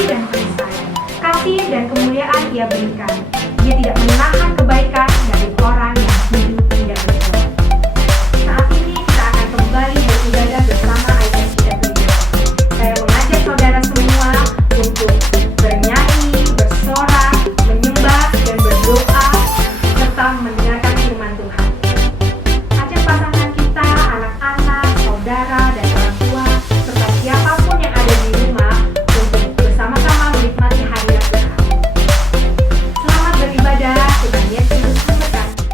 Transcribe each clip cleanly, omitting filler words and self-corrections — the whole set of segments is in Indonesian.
kasih dan perisai. Kasih dan kemuliaan Ia berikan. Dia tidak menahan kebaikan dari orang yang hidup tidak berbuat. Saat ini kita akan kembali beribadah bersama IPCW. Saya mengajak saudara semua untuk bernyanyi, bersorak, menyembah, dan berdoa, serta mendengarkan firman Tuhan. Ajak pasangan kita, anak-anak, saudara, dan orang tua, serta siapapun yang ada di rumah untuk bersama-sama menikmati hadirat Tuhan. Selamat beribadah, Tuhan Yesus memberkati.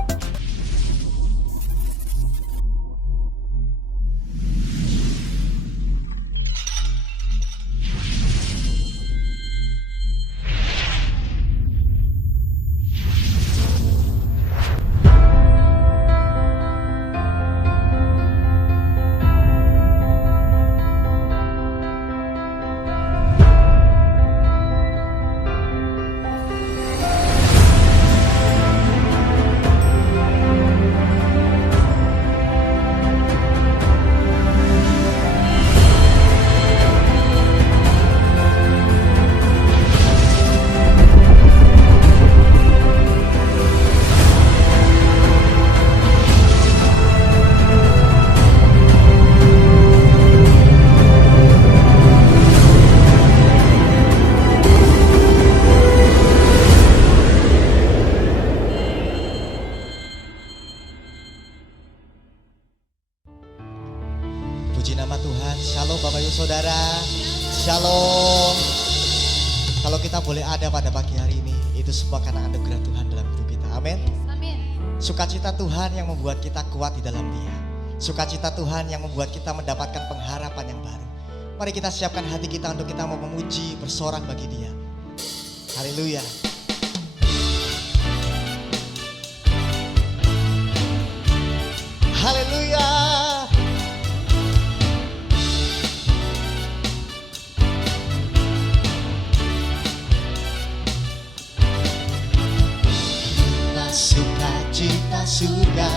Puji nama Tuhan. Shalom Bapak Ibu Saudara. Shalom. Kalau kita boleh ada pada pagi hari ini, itu semua karena anugerah Tuhan dalam hidup kita. Amin. Amin. Sukacita Tuhan yang membuat kita kuat di dalam Dia. Sukacita Tuhan yang membuat kita mendapatkan pengharapan yang baru. Mari kita siapkan hati kita untuk kita mau memuji, bersorak bagi Dia. Haleluya. Haleluya. Sukacita surga,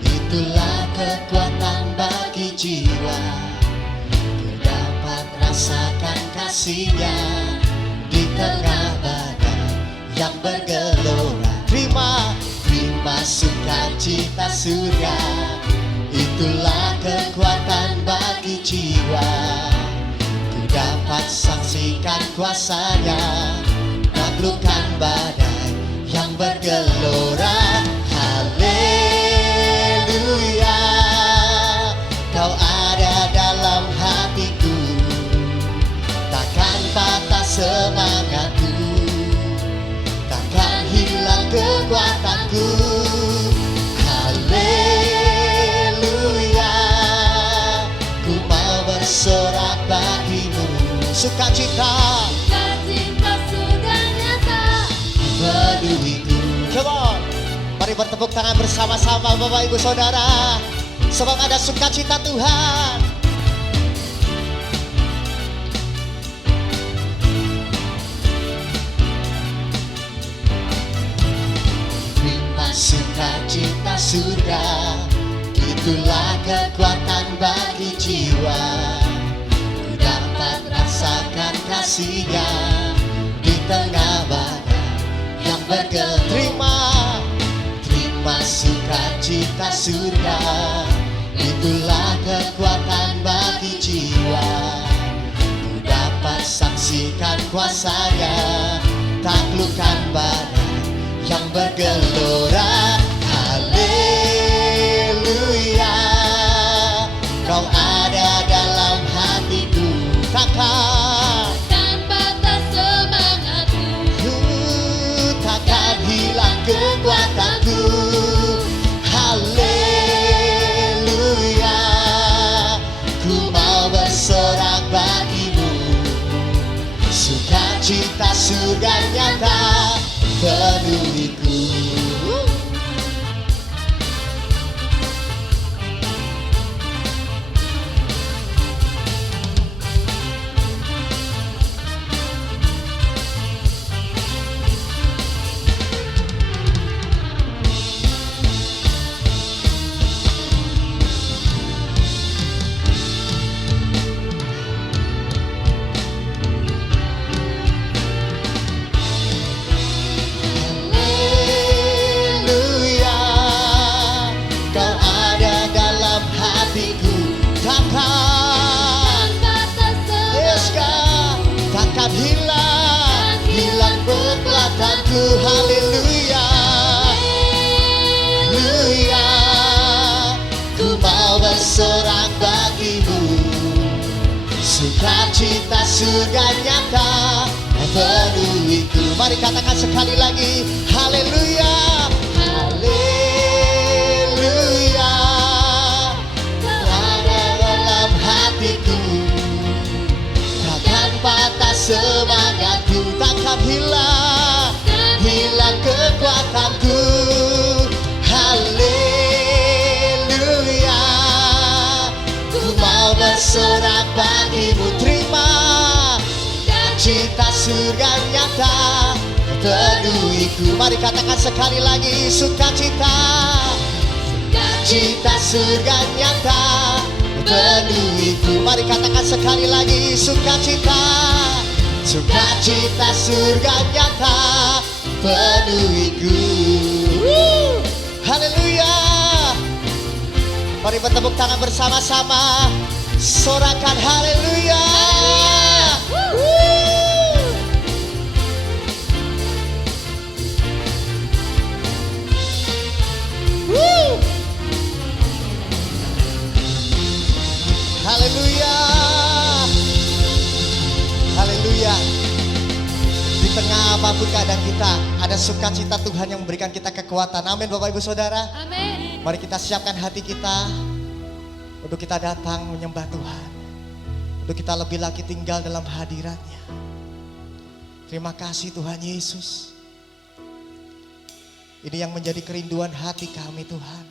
itulah kekuatan bagi jiwa. Ku dapat rasakan kasih-Nya di tengah badai yang bergelora. Terima sukacita surga, itulah kekuatan bagi jiwa. Ku dapat saksikan kuasa-Nya, taklukkan badai yang bergelora. Haleluya, Kau ada dalam hatiku, takkan patah semangatku, takkan hilang kekuatanku. Haleluya, ku mau bersorak bagimu. Sukacita sudah nyata peduliku. Come on, mari bertepuk tangan bersama-sama Bapak Ibu Saudara, sebab ada sukacita Tuhan. Terima sukacita surga, itulah kekuatan bagi jiwa. Ku dapat rasakan kasih-Nya di tengah badai yang bergelora. Terima sukacita surga, itulah kekuatan bagi jiwa. Ku dapat saksikan kuasa-Nya, taklukkan badai yang bergelora. Haleluya, Kau ada dalam hatiku, takkan patah semangatku, takkan hilang kekuatanku. Haleluya, ku mau bersorak bagimu. Sukacita surga nyata peduliku. takkan yes God, takkan hilang kekuatanku. Haleluya, haleluya. Ku mau bersorak bagimu, sukacita surga nyata penuhiku. Mari katakan sekali lagi, haleluya, haleluya. Ada dalam hatiku, takkan patah semangatku, takkan hilang kekuatanku. Haleluya, ku mau bersorak bagimu. Terima cita surga nyata penuhiku. Mari katakan sekali lagi, sukacita surga nyata penuhiku. Mari katakan sekali lagi, sukacita surga nyata penuhiku. Haleluya. Mari bertepuk tangan bersama-sama, sorakan haleluya. Haleluya, haleluya. Di tengah apapun keadaan kita, ada sukacita Tuhan yang memberikan kita kekuatan. Amin Bapak Ibu Saudara. Amin. Mari kita siapkan hati kita untuk kita datang menyembah Tuhan, untuk kita lebih lagi tinggal dalam hadirat-Nya. Terima kasih Tuhan Yesus. Ini yang menjadi kerinduan hati kami Tuhan.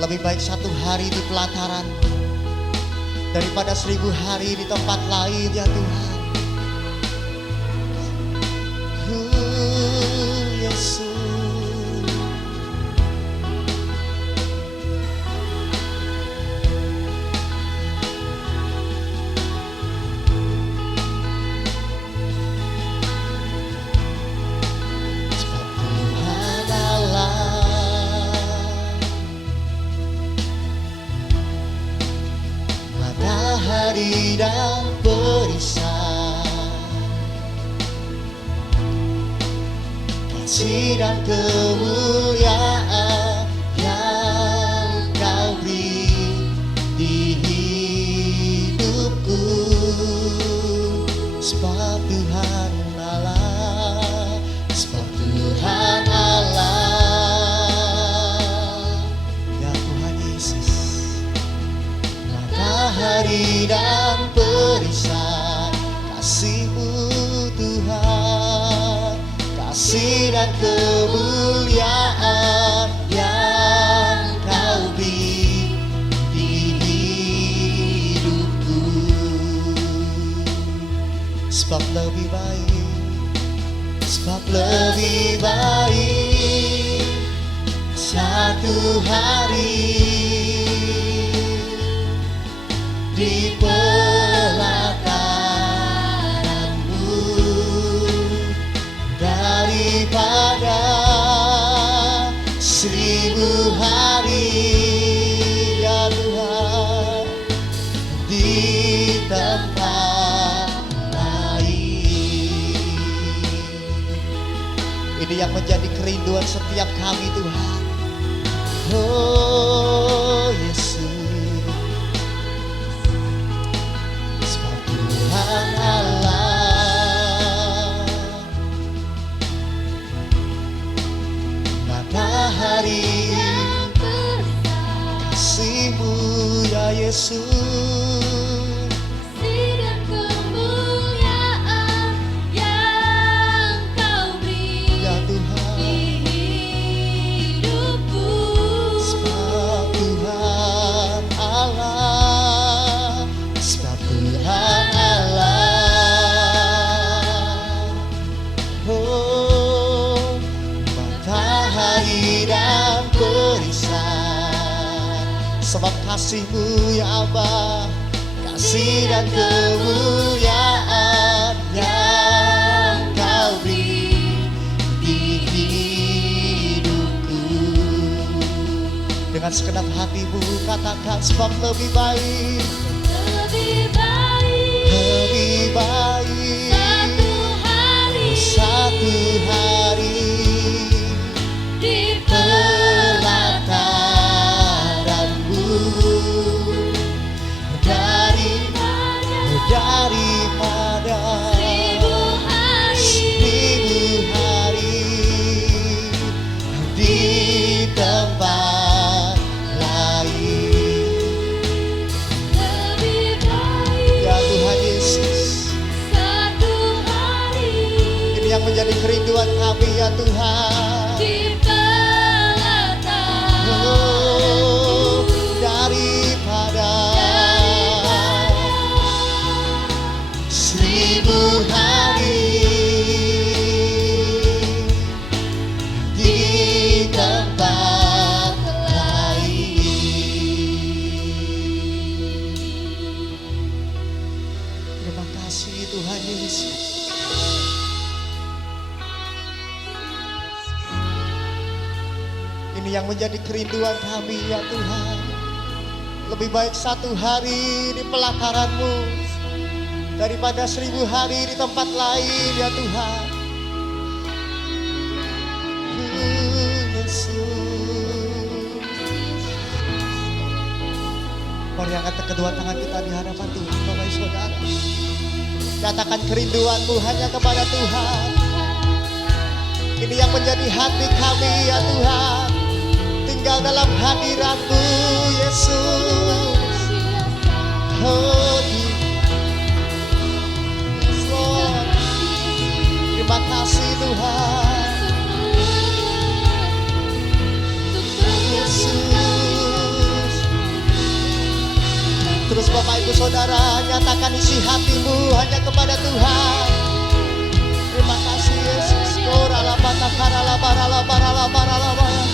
Lebih baik 1 hari di pelataran daripada 1000 hari di tempat lain ya Tuhan. Yesus. Matahari dan perisai, kasih dan kemuliaan yang Kau beri di hidupku. Sebab Tuhan Allah, sebab Tuhan Allah, ya Tuhan Yesus. Matahari dan perisai, kasih-Mu Tuhan, kasih dan kemuliaan yang Kau beri di hidupku. Sebab lebih baik 1 hari di pelataran-Mu daripada 1000 hari ya Tuhan di tempat lain. Ini yang menjadi kerinduan setiap kami Tuhan. Oh Yesus, sebab Tuhan Allah. Matahari kasih-Mu ya Yesus. Sebab kasih-Mu ya Aba, kasih dan kemuliaan yang Kau beri di hidupku. dengan segenap hatimu katakan sebab lebih baik, lebih baik lebih baik satu hari di di pelataranmu daripada seribu hari di tempat lain. lebih baik Ya Tuhan Yesus, satu hari ini yang menjadi kerinduan kami ya Tuhan. di pelataran Oh, daripada seribu hari di tempat lain. Terima kasih Tuhan Yesus. Ini yang menjadi kerinduan kami ya Tuhan. Lebih baik satu hari di pelataran-Mu daripada 1000 hari di tempat lain ya Tuhan. Yesus. Mari angkat kedua tangan kita di hadapan Tuhan, Bapak Ibu Saudara. Katakan kerinduan-Mu hanya kepada Tuhan. Ini yang menjadi hati kami ya Tuhan. Tinggal dalam hadirat-Mu Yesus. Oh, yes, Lord. Terima kasih Tuhan. Yesus. Terus Bapak Ibu Saudara nyatakan isi hatimu hanya kepada Tuhan. Terima kasih Yesus. Korala bata karala barala barala barala baya.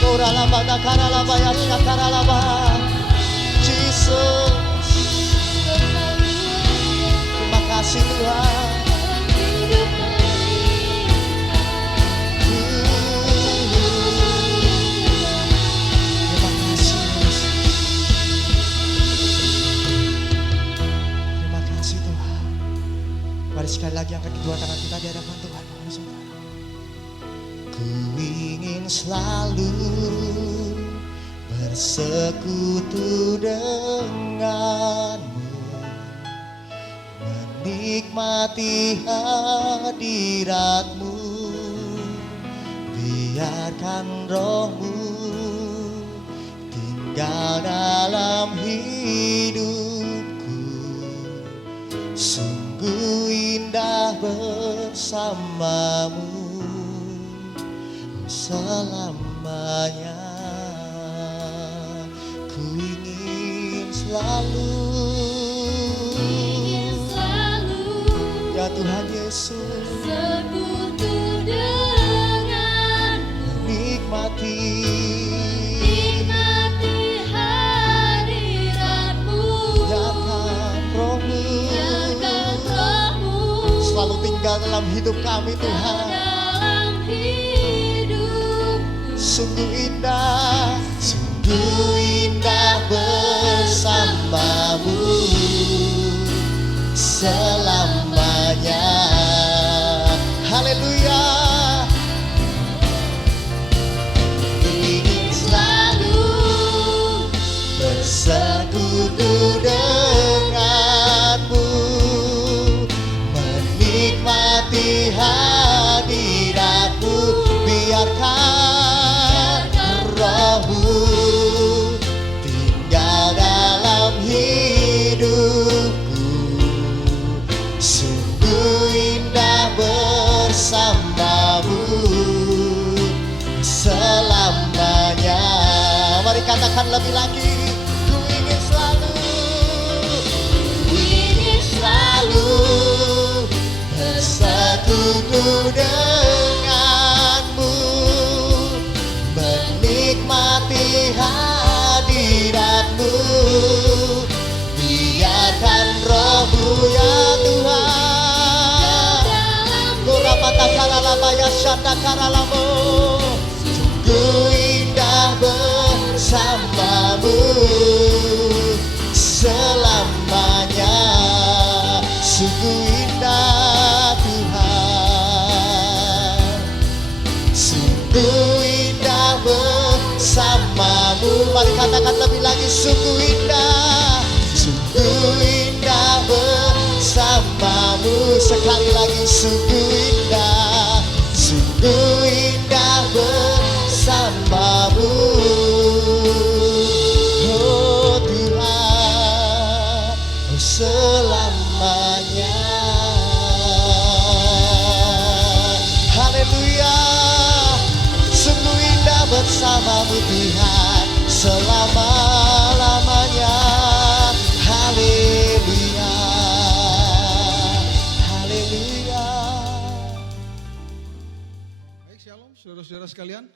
Korala bata karala baya syakarala baya. Jesus. Terima kasih Tuhan. Terima kasih Yesus. Terima kasih Tuhan. Mari sekali lagi angkat kedua tangan kita di hadapan Tuhan. Ku ingin selalu bersekutu denganmu, menikmati hadiratmu, biarkan rohmu tinggal dalam hidupku. Sungguh indah bersamamu selamanya. Ku ingin selalu ya Tuhan Yesus sekutu denganmu, menikmati hadiratmu, biarkan rohmu selalu tinggal dalam hidup kami Tuhan. dalam hidupku. Sungguh indah bersamamu selamanya. Haleluya. Ingin selalu bersekutu denganmu, menikmati hadiratmu, biarkan rohmu tinggal dalam hidupku. Sungguh indah bersamamu selamanya. Mari katakan lebih lagi. Ku ingin selalu bersekutu denganmu, menikmati hadiratmu, biarkan rohmu ya Tuhan. Kurapata karalabaya syanda karalamu. Sungguh indah bersamamu selamanya. Sungguh indah Tuhan, sungguh indah bersamamu. Mari katakan lebih lagi, sungguh indah bersamamu. Sekali lagi, sungguh indah bersamamu. Oh Tuhan, oh selamanya. Haleluya, sungguh indah bersamamu Tuhan, selama-lamanya. Haleluya, haleluya. Baik, shalom saudara-saudara sekalian.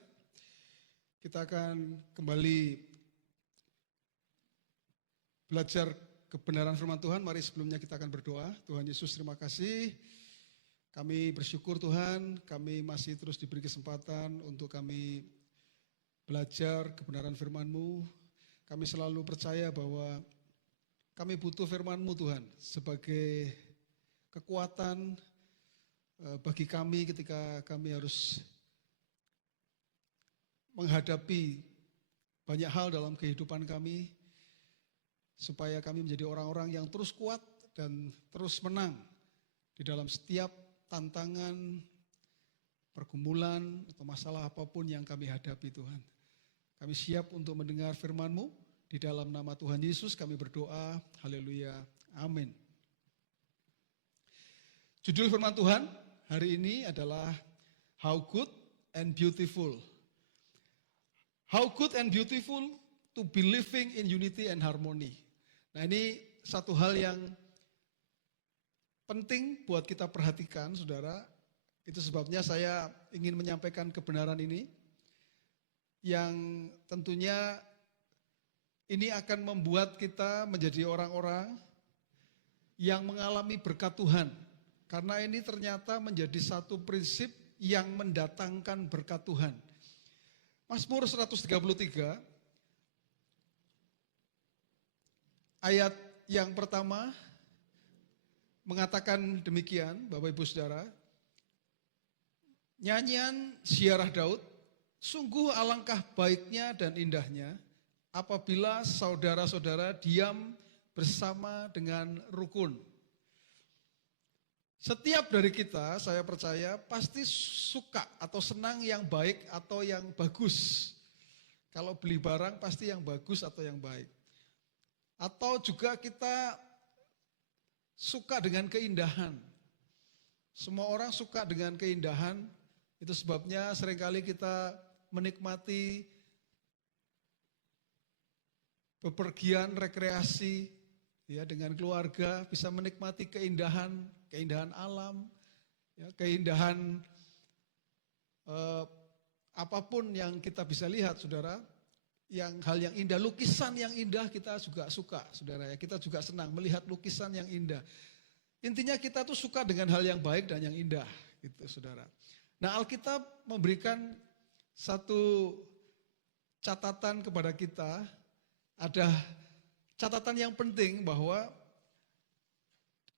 Kita akan kembali belajar kebenaran firman Tuhan. Mari sebelumnya kita akan berdoa. Tuhan Yesus, terima kasih. Kami bersyukur Tuhan, kami masih terus diberi kesempatan untuk kami belajar kebenaran firman-Mu. Kami selalu percaya bahwa kami butuh firman-Mu Tuhan sebagai kekuatan bagi kami ketika kami harus menghadapi banyak hal dalam kehidupan kami, supaya kami menjadi orang-orang yang terus kuat dan terus menang di dalam setiap tantangan, pergumulan, atau masalah apapun yang kami hadapi Tuhan. Kami siap untuk mendengar firman-Mu. Di dalam nama Tuhan Yesus kami berdoa, haleluya, amin. Judul firman Tuhan hari ini adalah How Good and Beautiful. How good and beautiful to be living in unity and harmony. Nah, ini satu hal yang penting buat kita perhatikan, saudara. Itu sebabnya saya ingin menyampaikan kebenaran ini, yang tentunya ini akan membuat kita menjadi orang-orang yang mengalami berkat Tuhan. Karena ini ternyata menjadi satu prinsip yang mendatangkan berkat Tuhan. Mazmur 133 ayat yang pertama mengatakan demikian, Bapak Ibu Saudara. Nyanyian ziarah Daud, sungguh alangkah baiknya dan indahnya apabila saudara-saudara diam bersama dengan rukun. Setiap dari kita, saya percaya, pasti suka atau senang yang baik atau yang bagus. Kalau beli barang pasti yang bagus atau yang baik. Atau juga kita suka dengan keindahan. Semua orang suka dengan keindahan, itu sebabnya seringkali kita menikmati bepergian rekreasi ya dengan keluarga, bisa menikmati keindahan alam, ya, keindahan apapun yang kita bisa lihat, saudara. Hal yang indah, lukisan yang indah kita juga suka, saudara ya. Kita juga senang melihat lukisan yang indah. Intinya kita tuh suka dengan hal yang baik dan yang indah, gitu, saudara. Nah, Alkitab memberikan satu catatan kepada kita. Ada catatan yang penting bahwa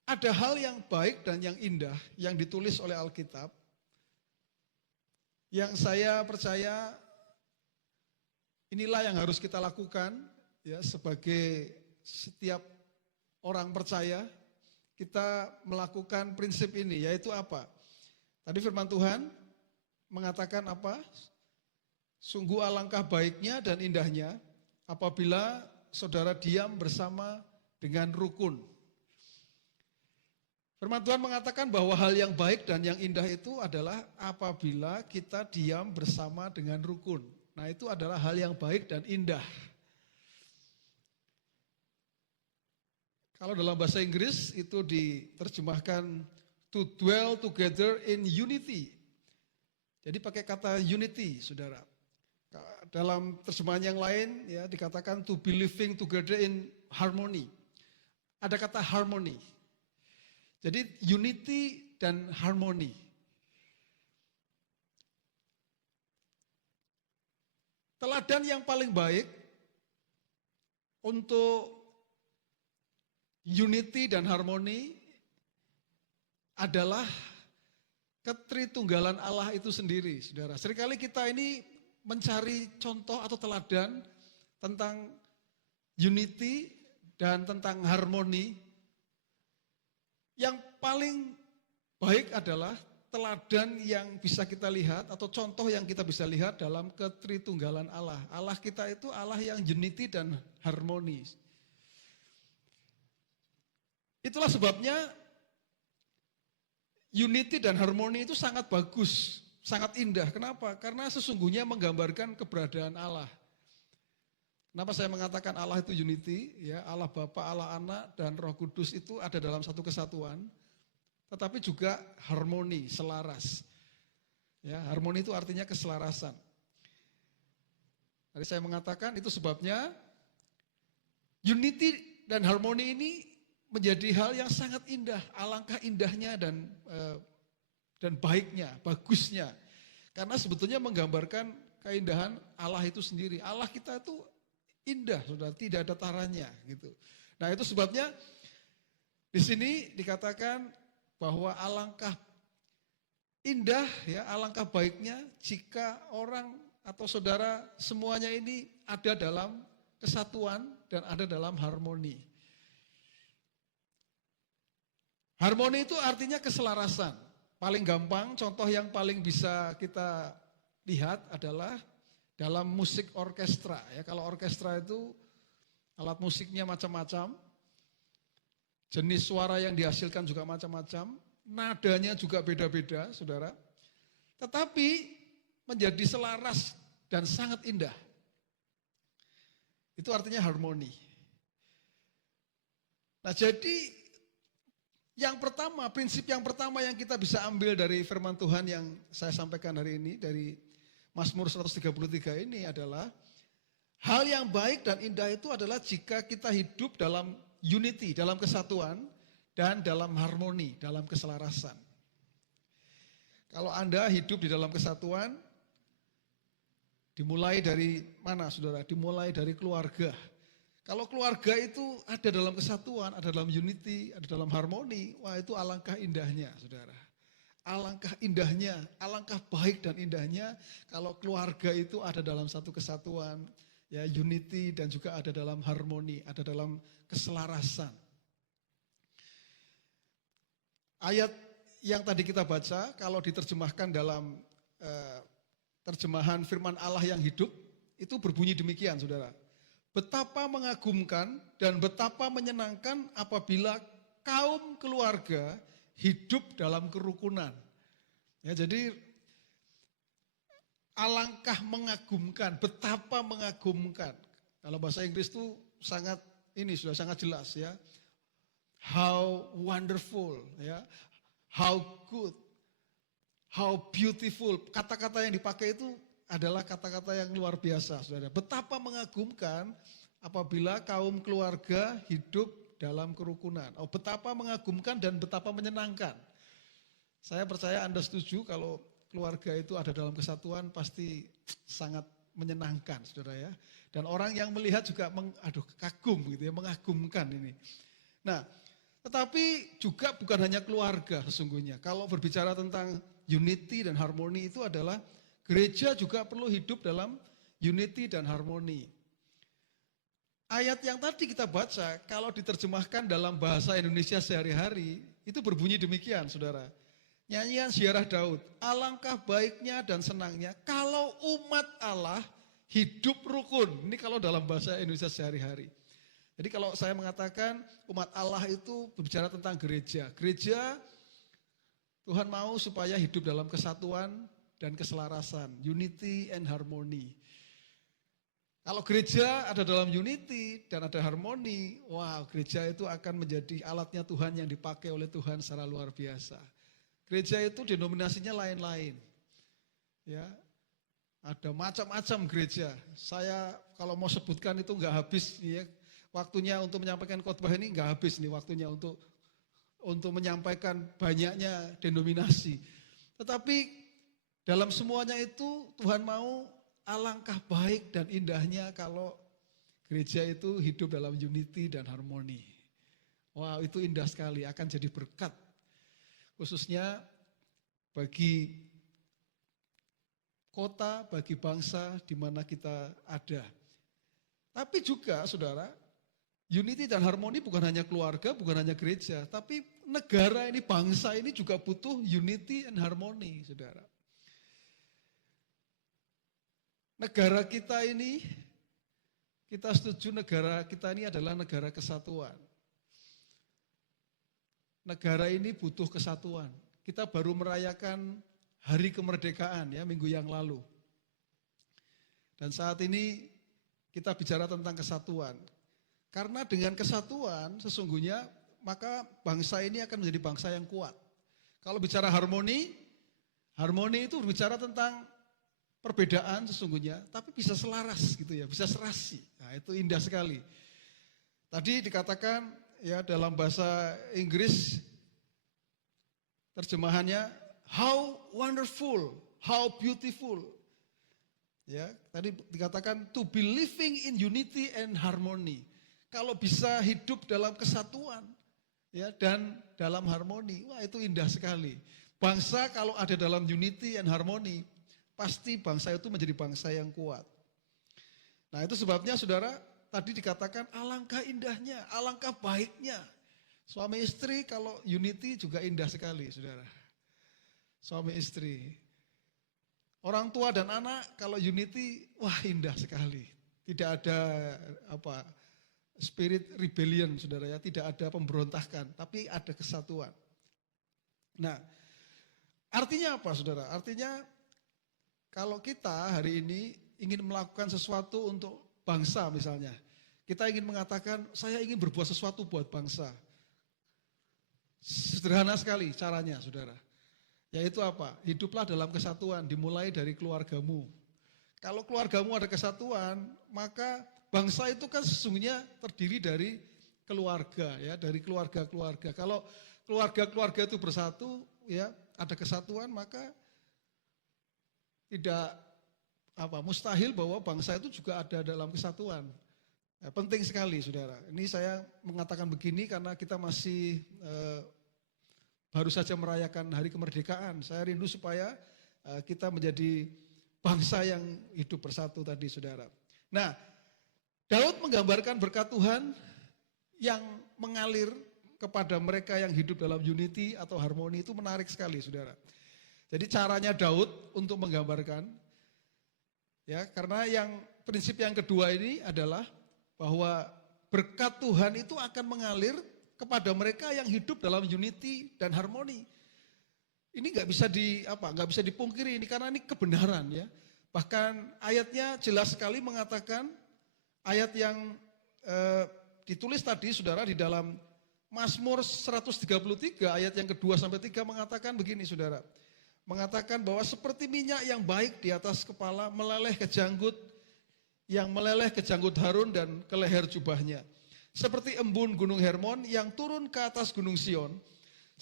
ada hal yang baik dan yang indah yang ditulis oleh Alkitab, yang saya percaya inilah yang harus kita lakukan ya, sebagai setiap orang percaya. Kita melakukan prinsip ini, yaitu apa? Tadi firman Tuhan mengatakan apa? Sungguh alangkah baiknya dan indahnya apabila saudara diam bersama dengan rukun. Firman Tuhan mengatakan bahwa hal yang baik dan yang indah itu adalah apabila kita diam bersama dengan rukun. Nah, itu adalah hal yang baik dan indah. Kalau dalam bahasa Inggris itu diterjemahkan to dwell together in unity. Jadi pakai kata unity, saudara. Dalam terjemahan yang lain ya dikatakan to be living together in harmony. Ada kata harmony. Jadi unity dan harmony. teladan yang paling baik untuk unity dan harmoni adalah ketritunggalan Allah itu sendiri, saudara. Seringkali kita ini mencari contoh atau teladan tentang unity dan tentang harmoni. Yang paling baik adalah teladan yang bisa kita lihat atau contoh yang kita bisa lihat dalam ketritunggalan Allah. Allah kita itu Allah yang unity dan harmoni. Itulah sebabnya unity dan harmoni itu sangat bagus, sangat indah. Kenapa? Karena sesungguhnya menggambarkan keberadaan Allah. Kenapa saya mengatakan Allah itu unity? Ya, Allah Bapa, Allah Anak, dan Roh Kudus itu ada dalam satu kesatuan. Tetapi juga harmoni, selaras. Ya, harmoni itu artinya keselarasan. Tadi saya mengatakan itu sebabnya unity dan harmoni ini menjadi hal yang sangat indah, alangkah indahnya dan baiknya, bagusnya. Karena sebetulnya menggambarkan keindahan Allah itu sendiri. Allah kita itu indah, sudah tidak ada taranya gitu. Nah, itu sebabnya di sini dikatakan bahwa alangkah indah ya, alangkah baiknya jika orang atau saudara semuanya ini ada dalam kesatuan dan ada dalam harmoni. Harmoni itu artinya keselarasan. Paling gampang, contoh yang paling bisa kita lihat adalah dalam musik orkestra. Ya, kalau orkestra itu alat musiknya macam-macam, jenis suara yang dihasilkan juga macam-macam, nadanya juga beda-beda, saudara. Tetapi menjadi selaras dan sangat indah. Itu artinya harmoni. Nah, jadi yang pertama, prinsip yang pertama yang kita bisa ambil dari firman Tuhan yang saya sampaikan hari ini, dari Mazmur 133 ini adalah, hal yang baik dan indah itu adalah jika kita hidup dalam unity, dalam kesatuan, dan dalam harmoni, dalam keselarasan. Kalau Anda hidup di dalam kesatuan, dimulai dari mana, saudara? Dimulai dari keluarga. Kalau keluarga itu ada dalam kesatuan, ada dalam unity, ada dalam harmoni, wah itu alangkah indahnya, saudara. Alangkah indahnya, alangkah baik dan indahnya kalau keluarga itu ada dalam satu kesatuan, ya unity dan juga ada dalam harmoni, ada dalam keselarasan. Ayat yang tadi kita baca, kalau diterjemahkan dalam terjemahan firman Allah yang hidup, itu berbunyi demikian, saudara. Betapa mengagumkan dan betapa menyenangkan apabila kaum keluarga hidup dalam kerukunan. Ya, jadi alangkah mengagumkan, betapa mengagumkan. Kalau bahasa Inggris itu sangat ini sudah sangat jelas ya. How wonderful ya. How good. How beautiful. Kata-kata yang dipakai itu adalah kata-kata yang luar biasa, saudara. Betapa mengagumkan apabila kaum keluarga hidup dalam kerukunan. Oh, betapa mengagumkan dan betapa menyenangkan. Saya percaya Anda setuju kalau keluarga itu ada dalam kesatuan pasti sangat menyenangkan, saudara ya. Dan orang yang melihat juga kagum gitu ya, mengagumkan ini. Nah, tetapi juga bukan hanya keluarga sesungguhnya. Kalau berbicara tentang unity dan harmoni itu adalah gereja juga perlu hidup dalam unity dan harmoni. Ayat yang tadi kita baca, kalau diterjemahkan dalam bahasa Indonesia sehari-hari, itu berbunyi demikian, saudara. Nyanyian ziarah Daud, alangkah baiknya dan senangnya kalau umat Allah hidup rukun. Ini kalau dalam bahasa Indonesia sehari-hari. Jadi kalau saya mengatakan umat Allah itu berbicara tentang gereja. Gereja, Tuhan mau supaya hidup dalam kesatuan dan keselarasan, unity and harmony. Kalau gereja ada dalam unity dan ada harmoni, wow, gereja itu akan menjadi alatnya Tuhan yang dipakai oleh Tuhan secara luar biasa. Gereja itu denominasinya lain-lain. Ya. Ada macam-macam gereja. Saya kalau mau sebutkan itu enggak habis ya. Waktunya untuk menyampaikan khotbah ini enggak habis nih waktunya untuk menyampaikan banyaknya denominasi. Tetapi dalam semuanya itu Tuhan mau alangkah baik dan indahnya kalau gereja itu hidup dalam unity dan harmoni. Wow, itu indah sekali, akan jadi berkat. Khususnya bagi kota, bagi bangsa di mana kita ada. Tapi juga saudara, unity dan harmoni bukan hanya keluarga, bukan hanya gereja, tapi negara ini, bangsa ini juga butuh unity and harmony, saudara. Negara kita ini, kita setuju negara kita ini adalah negara kesatuan. Negara ini butuh kesatuan. Kita baru merayakan hari kemerdekaan ya minggu yang lalu. Dan saat ini kita bicara tentang kesatuan. Karena dengan kesatuan sesungguhnya maka bangsa ini akan menjadi bangsa yang kuat. Kalau bicara harmoni, harmoni itu berbicara tentang perbedaan sesungguhnya, tapi bisa selaras gitu ya, bisa serasi. Nah itu indah sekali. Tadi dikatakan ya dalam bahasa Inggris terjemahannya how wonderful, how beautiful. Ya, tadi dikatakan to be living in unity and harmony. Kalau bisa hidup dalam kesatuan ya dan dalam harmoni, wah itu indah sekali. Bangsa kalau ada dalam unity and harmoni, pasti bangsa itu menjadi bangsa yang kuat. Nah itu sebabnya saudara, tadi dikatakan alangkah indahnya, alangkah baiknya. Suami istri kalau unity juga indah sekali saudara. Suami istri. Orang tua dan anak kalau unity, wah indah sekali. Tidak ada spirit rebellion saudara ya, tidak ada pemberontakan, tapi ada kesatuan. Nah artinya apa saudara? Artinya kalau kita hari ini ingin melakukan sesuatu untuk bangsa misalnya, kita ingin mengatakan saya ingin berbuat sesuatu buat bangsa. Sederhana sekali caranya saudara. Yaitu apa? Hiduplah dalam kesatuan, dimulai dari keluargamu. Kalau keluargamu ada kesatuan, maka bangsa itu kan sesungguhnya terdiri dari keluarga ya, dari keluarga-keluarga. Kalau keluarga-keluarga itu bersatu ya, ada kesatuan, maka tidak mustahil bahwa bangsa itu juga ada dalam kesatuan. Ya, penting sekali saudara. Ini saya mengatakan begini karena kita masih baru saja merayakan hari kemerdekaan. Saya rindu supaya kita menjadi bangsa yang hidup bersatu tadi saudara. Nah, Daud menggambarkan berkat Tuhan yang mengalir kepada mereka yang hidup dalam unity atau harmoni itu menarik sekali saudara. Jadi caranya Daud untuk menggambarkan, ya karena prinsip yang kedua ini adalah bahwa berkat Tuhan itu akan mengalir kepada mereka yang hidup dalam unity dan harmoni. Ini nggak bisa dipungkiri ini karena ini kebenaran ya. Bahkan ayatnya jelas sekali mengatakan ayat yang ditulis tadi saudara di dalam Mazmur 133 ayat yang kedua sampai 3 mengatakan begini saudara. Mengatakan bahwa seperti minyak yang baik di atas kepala meleleh ke janggut Harun dan ke leher jubahnya. Seperti embun gunung Hermon yang turun ke atas gunung Sion.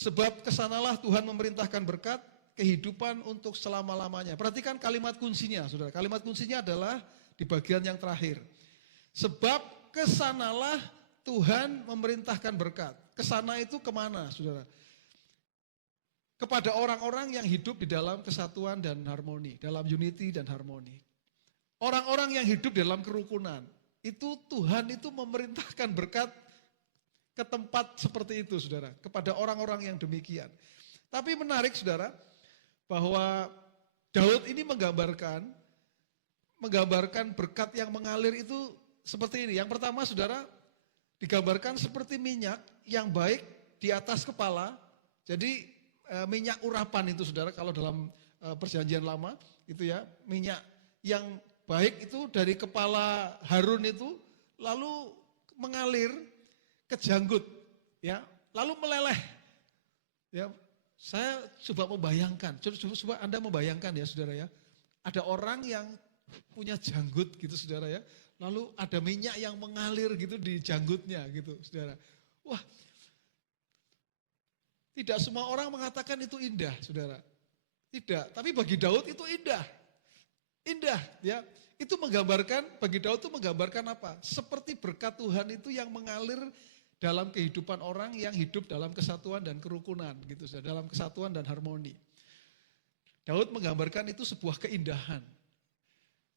Sebab kesanalah Tuhan memerintahkan berkat kehidupan untuk selama-lamanya. Perhatikan kalimat kuncinya saudara. Kalimat kuncinya adalah di bagian yang terakhir. Sebab kesanalah Tuhan memerintahkan berkat. Kesana itu kemana saudara? Kepada orang-orang yang hidup di dalam kesatuan dan harmoni. Dalam unity dan harmoni. Orang-orang yang hidup dalam kerukunan. Itu Tuhan itu memerintahkan berkat ke tempat seperti itu saudara. Kepada orang-orang yang demikian. Tapi menarik saudara, bahwa Daud ini menggambarkan berkat yang mengalir itu seperti ini. Yang pertama saudara, digambarkan seperti minyak yang baik di atas kepala. Jadi minyak urapan itu saudara, kalau dalam perjanjian lama itu ya, minyak yang baik itu dari kepala Harun itu lalu mengalir ke janggut ya, lalu meleleh. Ya, saya coba membayangkan, coba Anda membayangkan ya saudara ya. Ada orang yang punya janggut gitu saudara ya, lalu ada minyak yang mengalir gitu di janggutnya gitu saudara. Wah, tidak semua orang mengatakan itu indah saudara. Tidak, tapi bagi Daud itu indah. Indah ya. Itu menggambarkan, bagi Daud itu menggambarkan apa? Seperti berkat Tuhan itu yang mengalir dalam kehidupan orang yang hidup dalam kesatuan dan kerukunan gitu, dalam kesatuan dan harmoni. Daud menggambarkan itu sebuah keindahan.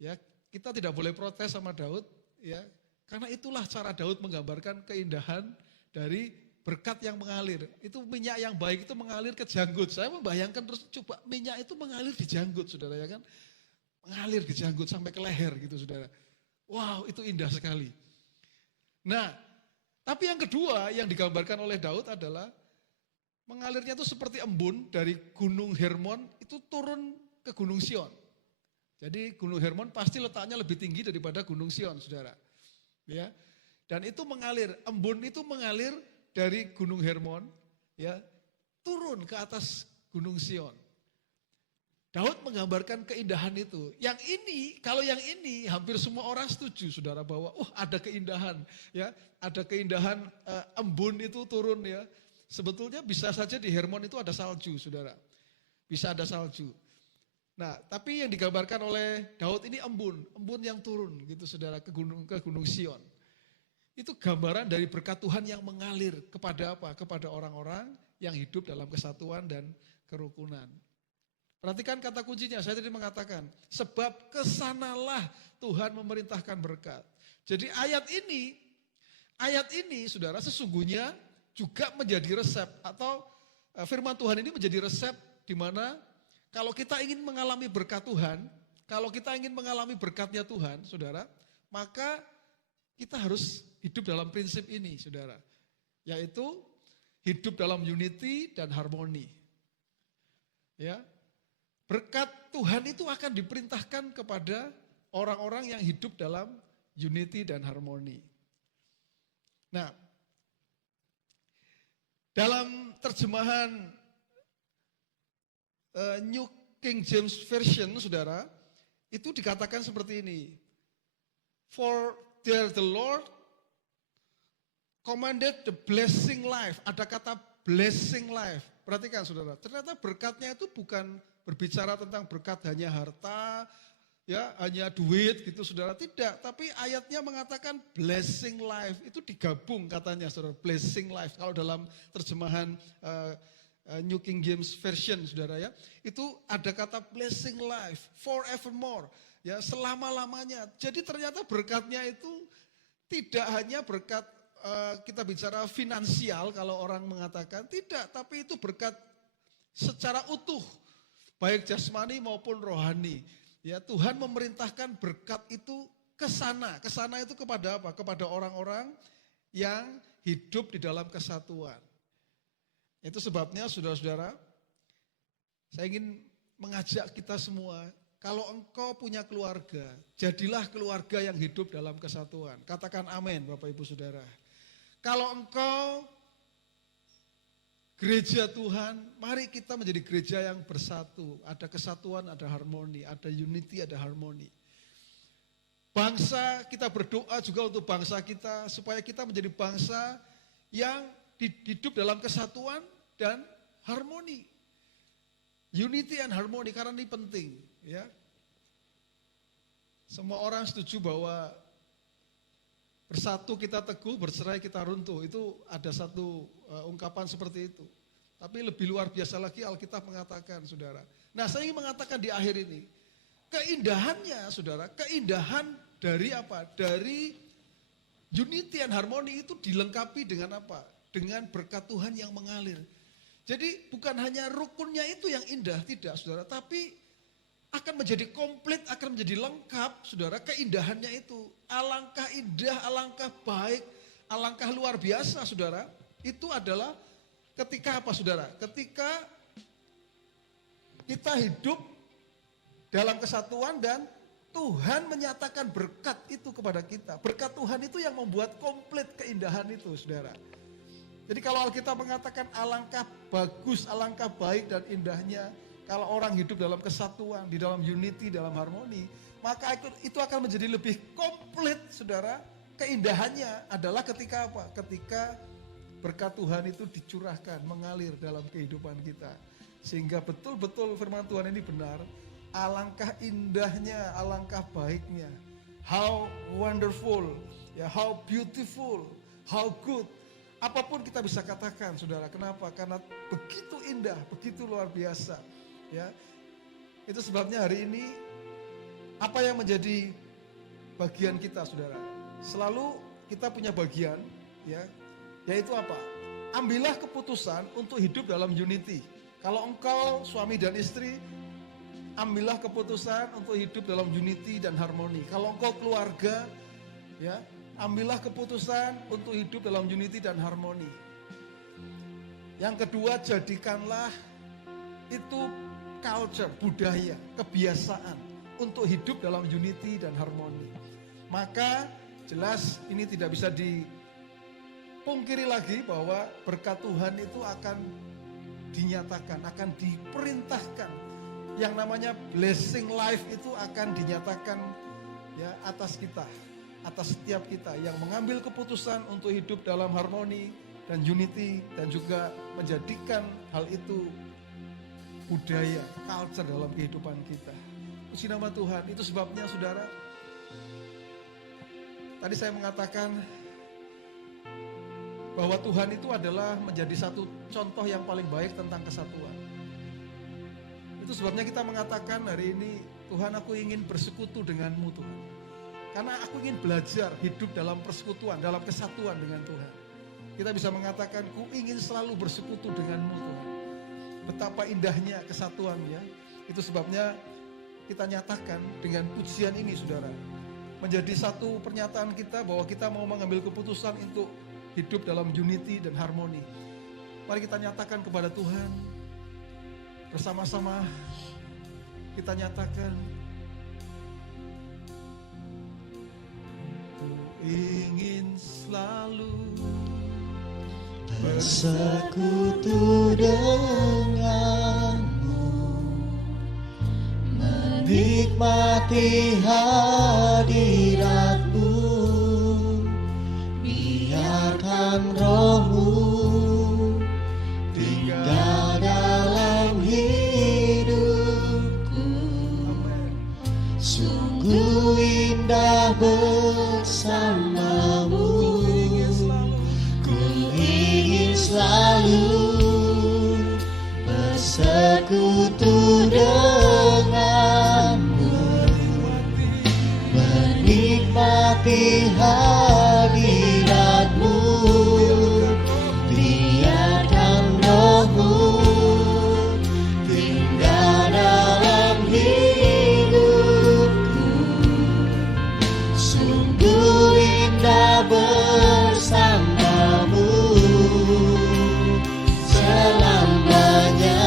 Ya, kita tidak boleh protes sama Daud ya, karena itulah cara Daud menggambarkan keindahan dari berkat yang mengalir. Itu minyak yang baik itu mengalir ke janggut. Saya membayangkan terus, coba minyak itu mengalir di janggut, saudara ya kan. Mengalir di janggut sampai ke leher gitu, saudara. Wow, itu indah sekali. Nah, tapi yang kedua yang digambarkan oleh Daud adalah mengalirnya itu seperti embun dari Gunung Hermon itu turun ke Gunung Sion. Jadi Gunung Hermon pasti letaknya lebih tinggi daripada Gunung Sion, saudara. Ya, dan itu mengalir, embun itu mengalir dari Gunung Hermon, ya, turun ke atas Gunung Sion. Daud menggambarkan keindahan itu. Yang ini, kalau yang ini hampir semua orang setuju, saudara, bahwa ada keindahan, ya, ada keindahan embun itu turun ya. Sebetulnya bisa saja di Hermon itu ada salju, saudara. Bisa ada salju. Nah, tapi yang digambarkan oleh Daud ini embun yang turun gitu, saudara, ke Gunung Sion. Itu gambaran dari berkat Tuhan yang mengalir kepada apa? Kepada orang-orang yang hidup dalam kesatuan dan kerukunan. Perhatikan kata kuncinya, saya tadi mengatakan, sebab kesanalah Tuhan memerintahkan berkat. Jadi ayat ini saudara sesungguhnya juga menjadi resep, atau firman Tuhan ini menjadi resep di mana kalau kita ingin mengalami berkat Tuhan, kalau kita ingin mengalami berkatnya Tuhan, saudara, maka kita harus hidup dalam prinsip ini, saudara. Yaitu hidup dalam unity dan harmoni. Ya. Berkat Tuhan itu akan diperintahkan kepada orang-orang yang hidup dalam unity dan harmoni. Nah, dalam terjemahan New King James Version, saudara, itu dikatakan seperti ini. For there the Lord commanded the blessing life. Ada kata blessing life. Perhatikan, saudara, ternyata berkatnya itu bukan berbicara tentang berkat hanya harta, ya, hanya duit gitu, saudara. Tidak, tapi ayatnya mengatakan blessing life. Itu digabung katanya, saudara, blessing life. Kalau dalam terjemahan New King James Version, saudara ya, itu ada kata blessing life, forevermore, ya, selama-lamanya. Jadi ternyata berkatnya itu tidak hanya berkat kita bicara finansial kalau orang mengatakan, tidak, tapi itu berkat secara utuh, baik jasmani maupun rohani. Ya, Tuhan memerintahkan berkat itu ke sana. Ke sana itu kepada apa? Kepada orang-orang yang hidup di dalam kesatuan. Itu sebabnya saudara-saudara, saya ingin mengajak kita semua, kalau engkau punya keluarga, jadilah keluarga yang hidup dalam kesatuan. Katakan amin, Bapak Ibu Saudara. Kalau engkau gereja Tuhan, mari kita menjadi gereja yang bersatu. Ada kesatuan, ada harmoni, ada unity, ada harmoni. Bangsa, kita berdoa juga untuk bangsa kita, supaya kita menjadi bangsa yang hidup dalam kesatuan dan harmoni. Unity and harmony, karena ini penting. Ya. Semua orang setuju bahwa bersatu kita teguh, bercerai kita runtuh. Itu ada satu ungkapan seperti itu. Tapi lebih luar biasa lagi Alkitab mengatakan, saudara. Nah, saya ingin mengatakan di akhir ini, keindahannya, saudara, keindahan dari apa? Dari unity and harmony itu dilengkapi dengan apa? Dengan berkat Tuhan yang mengalir. Jadi bukan hanya rukunnya itu yang indah, tidak, saudara. Tapi akan menjadi komplit, akan menjadi lengkap, saudara, keindahannya itu. Alangkah indah, alangkah baik, alangkah luar biasa, saudara. Itu adalah ketika apa, saudara? Ketika kita hidup dalam kesatuan dan Tuhan menyatakan berkat itu kepada kita. Berkat Tuhan itu yang membuat komplit keindahan itu, saudara. Jadi kalau Alkitab mengatakan alangkah bagus, alangkah baik dan indahnya kalau orang hidup dalam kesatuan, di dalam unity, dalam harmoni, maka itu akan menjadi lebih komplit, saudara. Keindahannya adalah ketika apa? Ketika berkat Tuhan itu dicurahkan, mengalir dalam kehidupan kita. Sehingga betul-betul firman Tuhan ini benar, Alangkah indahnya, alangkah baiknya. How wonderful, ya, how beautiful, how good. Apapun kita bisa katakan, saudara. Kenapa? Karena begitu indah, begitu luar biasa. Ya, itu sebabnya hari ini apa yang menjadi bagian kita, saudara? Selalu kita punya bagian, ya, yaitu apa? Ambillah keputusan untuk hidup dalam unity. Kalau engkau suami dan istri, ambillah keputusan untuk hidup dalam unity dan harmoni. Kalau engkau keluarga, ya, ambillah keputusan untuk hidup dalam unity dan harmoni. Yang kedua, jadikanlah itu culture, budaya, kebiasaan untuk hidup dalam unity dan harmoni. Maka jelas ini tidak bisa dipungkiri lagi bahwa berkat Tuhan itu akan dinyatakan, akan diperintahkan. Yang namanya blessing life itu akan dinyatakan, ya, atas kita, atas setiap kita yang mengambil keputusan untuk hidup dalam harmoni dan unity dan juga menjadikan hal itu budaya, culture dalam kehidupan kita. Puji nama Tuhan. Itu sebabnya, saudara, tadi saya mengatakan bahwa Tuhan itu adalah menjadi satu contoh yang paling baik tentang kesatuan. Itu sebabnya kita mengatakan hari ini, Tuhan, aku ingin bersekutu denganmu, Tuhan. Karena aku ingin belajar hidup dalam persekutuan, dalam kesatuan dengan Tuhan. Kita bisa mengatakan, ku ingin selalu bersekutu denganmu, Tuhan. Betapa indahnya kesatuan, ya. Itu sebabnya kita nyatakan dengan pujian ini, saudara. Menjadi satu pernyataan kita bahwa kita mau mengambil keputusan untuk hidup dalam unity dan harmoni. Mari kita nyatakan kepada Tuhan. Bersama-sama kita nyatakan, ku ingin selalu bersekutu denganmu, menikmati hadiratmu, biarkan rohmu tinggal dalam hidupku. Sungguh indah bersamamu, ku ingin selalu bersekutu denganmu, menikmati hadiratmu, biarkan rohmu tinggal dalam hidupku. Sungguh indah bersamamu selamanya.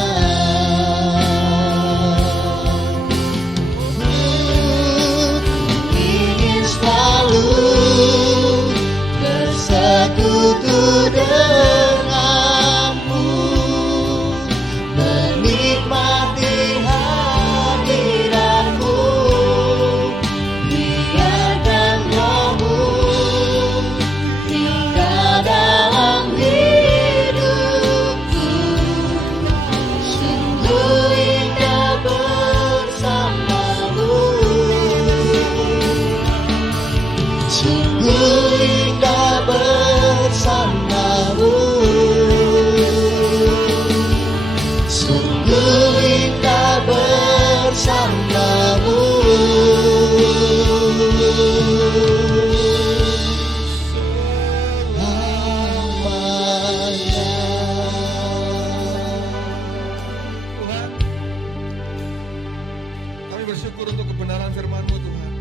Ingin selalu bersekutu denganmu, menikmati hadiratmu, biarkan rohmu tinggal dalam hidupku. Sungguh indah bersamamu, sungguh indah bersamamu, sungguh indah bersamamu. Selamanya. Tuhan, kami bersyukur untuk kebenaran firman-Mu, Tuhan.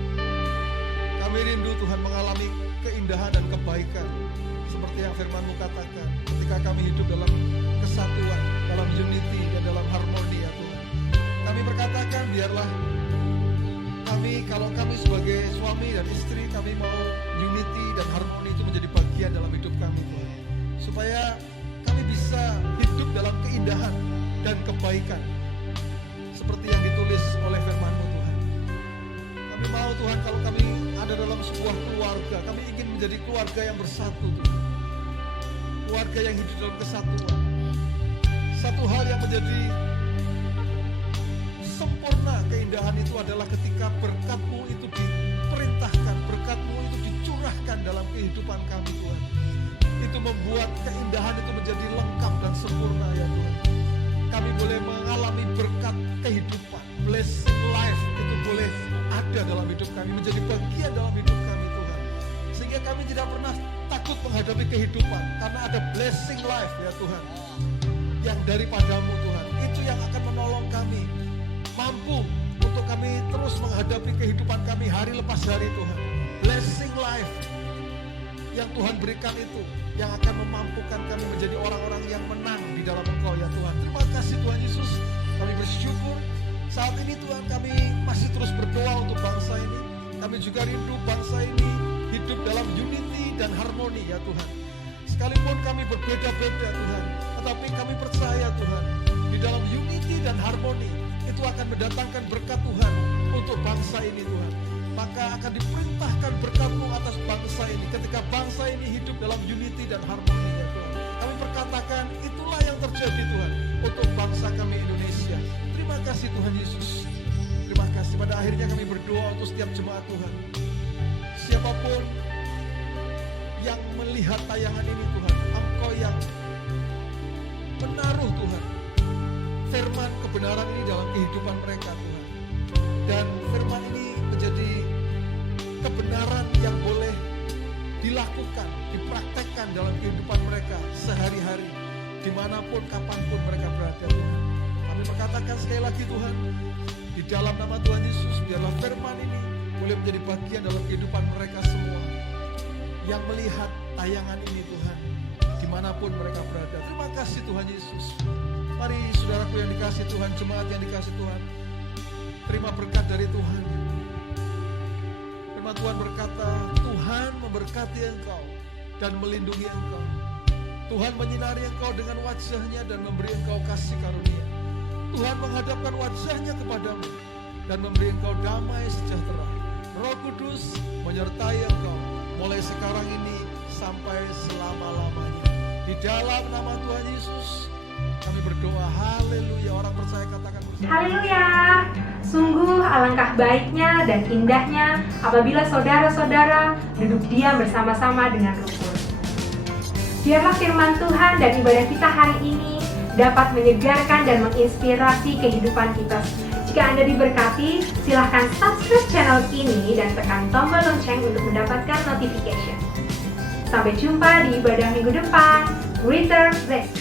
Kami rindu, Tuhan, mengalami keindahan dan kebaikan seperti yang firman-Mu katakan ketika kami hidup dalam kesatuan, dalam unity dan dalam harmoni, ya Tuhan. Kami berkatakan, biarlah kami, kalau kami sebagai suami dan istri, kami mau unity dan harmoni itu menjadi bagian dalam hidup kami, Tuhan. Supaya kami bisa hidup dalam keindahan dan kebaikan seperti yang ditulis oleh firman-Mu, Tuhan. Kami mau, Tuhan, kalau kami ada dalam sebuah keluarga, kami ingin menjadi keluarga yang bersatu, Tuhan. Keluarga yang hidup dalam kesatuan. Satu hal yang menjadi sempurna keindahan itu adalah ketika berkat-Mu itu diperintahkan, berkat-Mu itu dicurahkan dalam kehidupan kami Tuhan. Itu membuat keindahan itu menjadi lengkap dan sempurna ya Tuhan. Kami boleh mengalami berkat kehidupan, blessing life itu boleh ada dalam hidup kami, menjadi bagian dalam hidup kami Tuhan. Sehingga kami tidak pernah takut menghadapi kehidupan, karena ada blessing life ya Tuhan, yang daripada-Mu Tuhan. Itu yang akan menolong kami, mampu untuk kami terus menghadapi kehidupan kami hari lepas hari Tuhan. Blessing life yang Tuhan berikan itu, yang akan memampukan kami menjadi orang-orang yang menang di dalam Engkau ya Tuhan. Terima kasih Tuhan Yesus, kami bersyukur. Saat ini Tuhan kami masih terus berdoa untuk bangsa ini. Kami juga rindu bangsa ini hidup dalam unity dan harmoni ya Tuhan. Sekalipun kami berbeda-beda Tuhan, tetapi kami percaya Tuhan, di dalam unity dan harmoni itu akan mendatangkan berkat Tuhan untuk bangsa ini Tuhan. Maka akan diperintahkan berkat-Mu atas bangsa ini. Ketika bangsa ini hidup dalam unity dan harmoni ya Tuhan, kami perkatakan itulah yang terjadi Tuhan untuk bangsa kami Indonesia. Terima kasih Tuhan Yesus. Terima kasih. Pada akhirnya kami berdoa untuk setiap jemaat Tuhan. Siapapun yang melihat tayangan ini Tuhan, Engkau yang menaruh Tuhan firman kebenaran ini dalam kehidupan mereka Tuhan. Dan firman ini menjadi kebenaran yang boleh dilakukan, dipraktekkan dalam kehidupan mereka sehari-hari, dimanapun, kapanpun mereka berada Tuhan. Kami berkatakan sekali lagi Tuhan, di dalam nama Tuhan Yesus, biarlah firman ini boleh menjadi bagian dalam kehidupan mereka semua yang melihat tayangan ini Tuhan, dimanapun mereka berada. Terima kasih Tuhan Yesus. Mari saudaraku yang dikasih Tuhan, jemaat yang dikasih Tuhan, terima berkat dari Tuhan. Firman Tuhan berkata, Tuhan memberkati engkau dan melindungi engkau. Tuhan menyinari engkau dengan wajah-Nya dan memberi engkau kasih karunia. Tuhan menghadapkan wajah-Nya kepadamu dan memberi engkau damai sejahtera. Roh Kudus menyertai engkau mulai sekarang ini sampai selama-lamanya. Di dalam nama Tuhan Yesus kami berdoa, haleluya. Orang percaya katakan bersama. Haleluya. Sungguh alangkah baiknya dan indahnya apabila saudara-saudara duduk diam bersama-sama dengan rukun. Biarlah firman Tuhan dan ibadah kita hari ini dapat menyegarkan dan menginspirasi kehidupan kita. Jika Anda diberkati, silahkan subscribe channel ini dan tekan tombol lonceng untuk mendapatkan notification. Sampai jumpa di ibadah minggu depan. Return blessed.